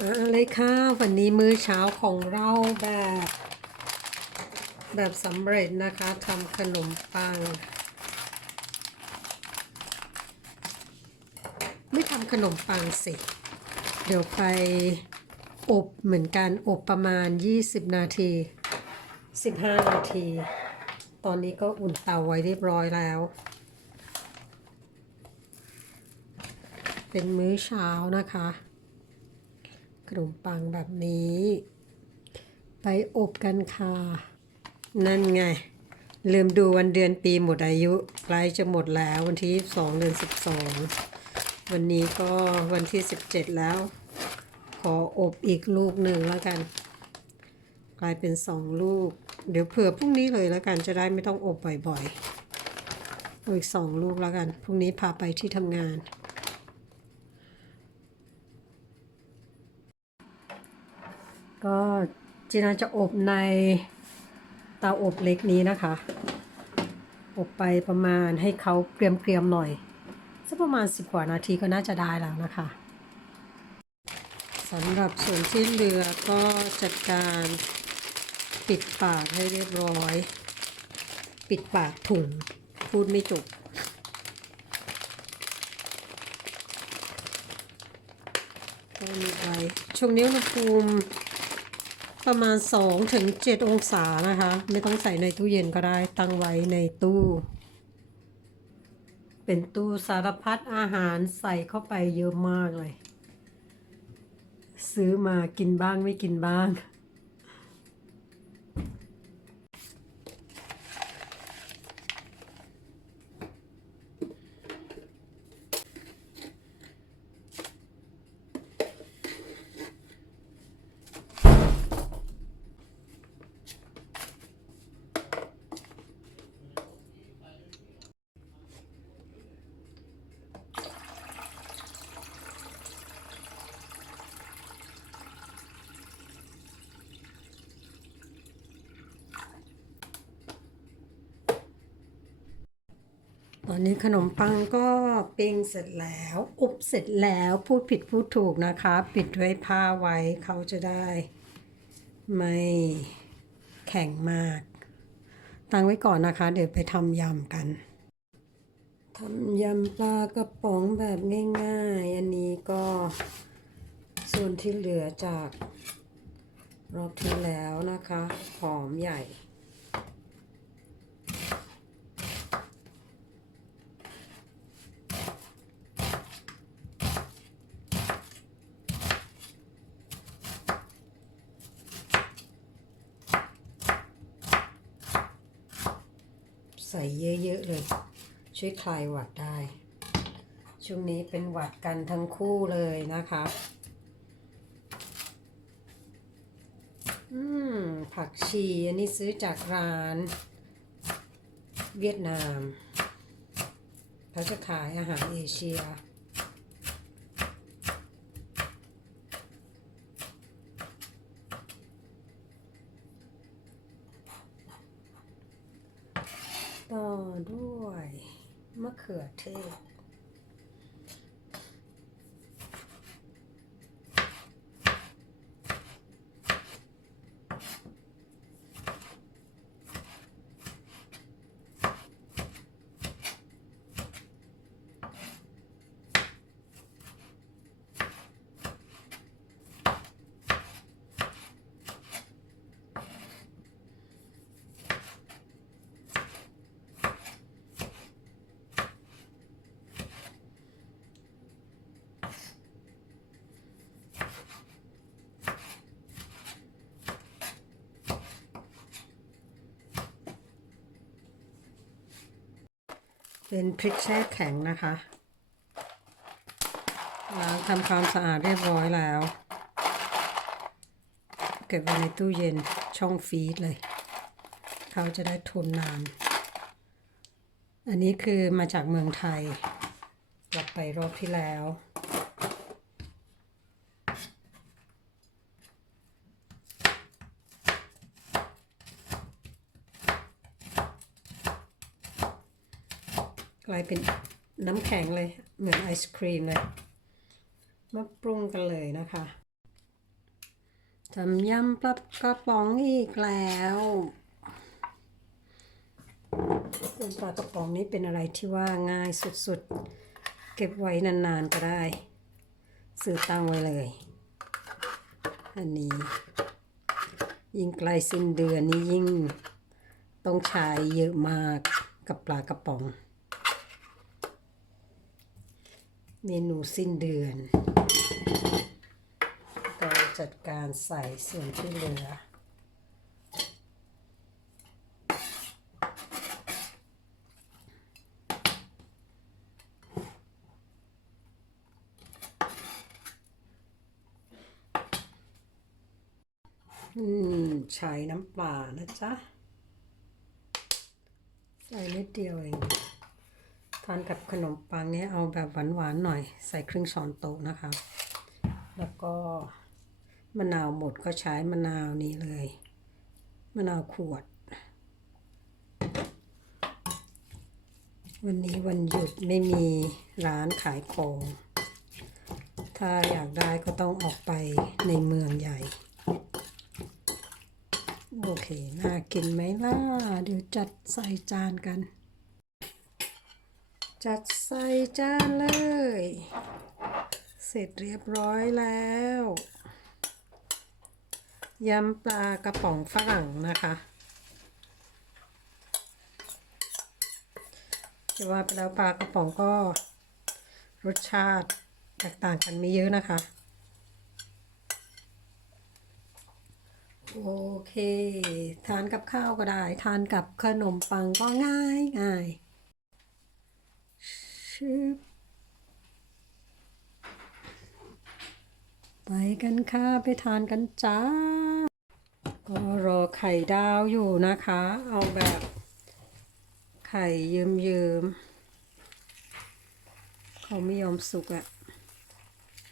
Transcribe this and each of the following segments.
มาเลยค่ะ วันนี้มื้อเช้าของเราแบบ แบบสำเร็จนะคะทำขนมปัง ไม่ทำขนมปังสิ เดี๋ยวไปอบเหมือนกันอบประมาณ 20 นาที 15 นาที ตอนนี้ก็อุ่นเตาไว้เรียบร้อยแล้ว เป็นมื้อเช้านะคะ ขนมปังแบบนี้ ไปอบกันค่ะ นั่นไง ลืมดูวันเดือนปีหมดอายุใกล้จะหมดแล้ววันที่2เดือน12 วันนี้ก็วันที่ 17 แล้ว ขออบอีกลูกหนึ่งแล้วกัน กลายเป็น 2 ลูก เดี๋ยวเผื่อพรุ่งนี้เลยแล้วกันจะได้ไม่ต้องอบบ่อยๆอาอีก2ลูกแล้วกัน พรุ่งนี้พาไปที่ทำงาน ก็จีน่าจะอบในเตาอบเล็กนี้นะคะ อบไปประมาณให้เขาเกรียมๆหน่อยสักประมาณ 10 กว่านาทีก็น่าจะได้แล้วนะคะสำหรับส่วนที่เหลือก็จัดการปิดปากให้เรียบร้อย ปิดปากถุงพูดไม่จบก็มีไว้ช่วงนี้อุณหภูมิ ประมาณ2ถึง7องศานะคะ ไม่ต้องใส่ในตู้เย็นก็ได้ตั้งไว้ในตู้ เป็นตู้สารพัดอาหารใส่เข้าไปเยอะมากเลย ซื้อมากินบ้างไม่กินบ้าง อนนี้ขนมปังก็ปิ้งเสร็จแล้วอบเสร็จแล้วพูดผิดพูดถูกนะคะ ปิดด้วยผ้าไว้เขาจะได้ ไม่แข็งมาก ตั้งไว้ก่อนนะคะ เดี๋ยวไปทำยำกันทำยำปลากระป๋องแบบง่ายๆ อันนี้ก็ส่วนที่เหลือจากรอบที่แล้วนะคะ หอมใหญ่ ส่เยอะๆเลย ช่วยคลายหวัดได้ ช่วงนี้เป็นหวัดกันทั้งคู่เลยนะคะ อืม ผักชี อันนี้ซื้อจากร้าน เวียดนามเขาจะขายอาหารเอเชีย ต่อด้วยมะเขือเทศ เป็นพริกแช่แข็งนะคะล้างทำความสะอาดเรียบร้อยแล้ว เก็บไว้ในตู้เย็นช่องฟีดเลย เขาจะได้ทนนาน อันนี้คือมาจากเมืองไทยกลับไปรอบที่แล้ว กลายเป็นน้ำแข็งเลย เหมือนไอศครีมเลย มาปรุงกันเลยนะคะทำยำปลากระป๋องอีกแล้วปลากระป๋องนี้เป็นอะไรที่ว่าง่ายสุดๆ เก็บไว้นานๆก็ได้ ซื้อตั้งไว้เลย อันนี้ ยิ่งใกล้สิ้นเดือนนี้ยิ่งต้องใช้เยอะมากกับปลากระป๋อง เมนูสิ้นเดือนก็จัดการใส่ส่วนที่เหลือ อืม ใช้น้ำปลานะจ๊ะ ใส่นิดเดียวเอง ทานกับขนมปังเนี่ยเอาแบบหวานๆหน่อย ใส่ครึ่งช้อนโต๊ะนะคะ แล้วก็มะนาวหมดก็ใช้มะนาวนี้เลย มะนาวขวด วันนี้วันหยุดไม่มีร้านขายของ ถ้าอยากได้ก็ต้องออกไปในเมืองใหญ่ โอเค น่ากินไหมล่ะ เดี๋ยวจัดใส่จานกัน จัดใส่จานเลย เสร็จเรียบร้อยแล้วยำปลากระป๋องฝรั่งนะคะจะว่าไปแล้วปลากระป๋องก็รสชาติแตกต่างกันไม่เยอะนะคะ โอเค ทานกับข้าวก็ได้ ทานกับขนมปังก็ง่ายง่าย ชึบไปกันค่ะ ไปทานกันจ้า ก็รอไข่ดาวอยู่นะคะ เอาแบบไข่เยิ้มๆเขาไม่ยอมสุกอะ่ะ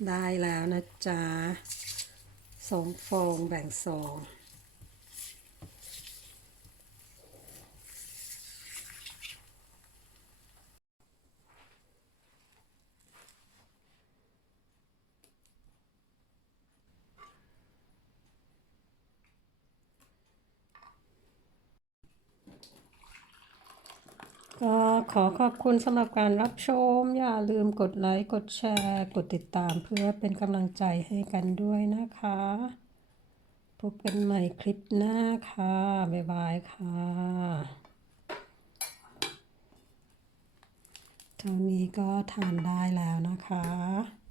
ได้แล้วนะจ๊ะสองฟองแบ่งสอง ก็ขอขอบคุณสำหรับการรับชม อย่าลืมกดไลค์ กดแชร์ กดติดตามเพื่อเป็นกำลังใจให้กันด้วยนะคะ พบกันใหม่คลิปหน้าค่ะ บ๊ายบายค่ะเท่านี้ก็ทานได้แล้วนะคะ